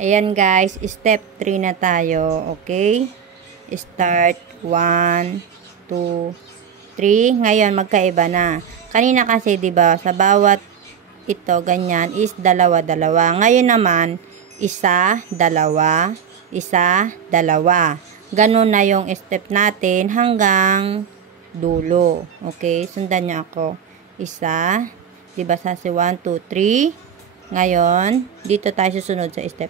Ayan guys, step 3 na tayo. Okay? Start 1, 2, 3. Ngayon, magkaiba na. Kanina kasi, 'di ba, sa bawat ito, ganyan, is dalawa-dalawa. Ngayon naman, isa, dalawa, isa, dalawa. Ganun na yung step natin hanggang dulo. Okay? Sundan niyo ako. Isa, 'di ba, sa 1, 2, 3. Ngayon, dito tayo susunod sa step.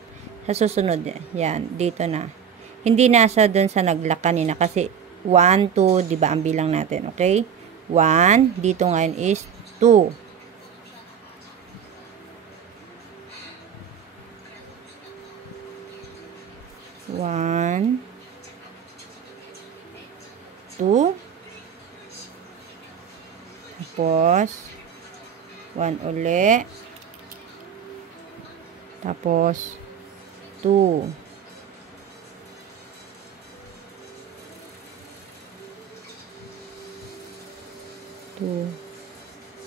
Sa susunod, yan, dito na. Hindi nasa doon sa naglock kanina kasi 1, 2, 'di ba ang bilang natin, okay? 1, dito ngayon is 2. 1, 2, tapos 1 uli, tapos 2,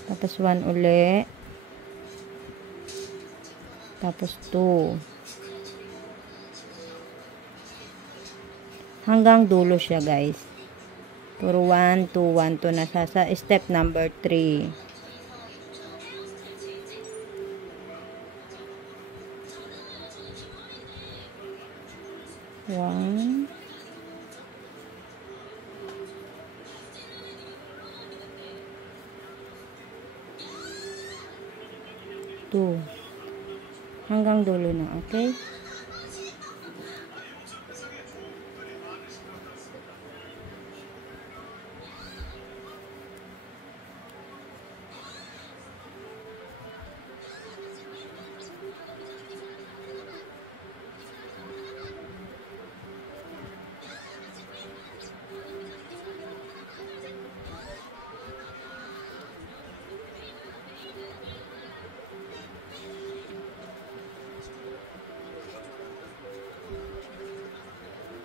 tapos 1 uli, tapos 2, hanggang dulo siya guys. Puro 1, 2, 1, 2 na sa step number 3. 1, 2, hanggang dulo na, okay?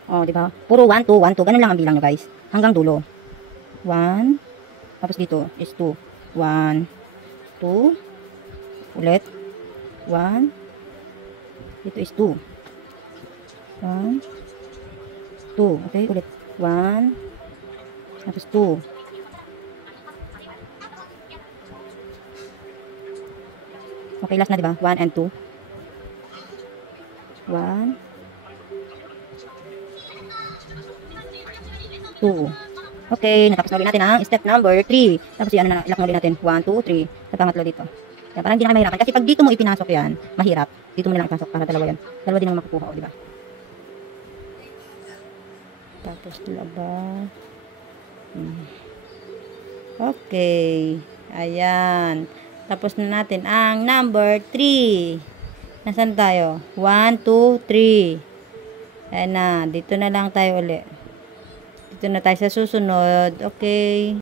Oh, di ba? Puro 1, 2, 1, 2. Ganun lang ang bilang nyo, guys. Hanggang dulo. 1. Tapos dito is 2. 1, 2. Ulit. 1. Dito is 2. 1, 2. Okay, ulit. 1. Tapos 2. Okay, last na, di ba? 1 and 2. 1. 2. Okay, natapos na ulit natin ang step number 3. Tapos yan na, ilak na ulit natin. 1, 2, 3. Sa pangatlo dito. Yan, parang hindi na kayo mahirapan. Kasi pag dito mo ipinasok yan, mahirap. Dito mo na lang ipasok para dalawa yan. Dalawa din ang makukuha, di ba? Tapos labas. Okay. Ayan. Tapos na natin ang number 3. Nasaan tayo? 1, 2, 3. Ayan na. Dito na lang tayo ulit. Dito na tayo sa susunod. Okay.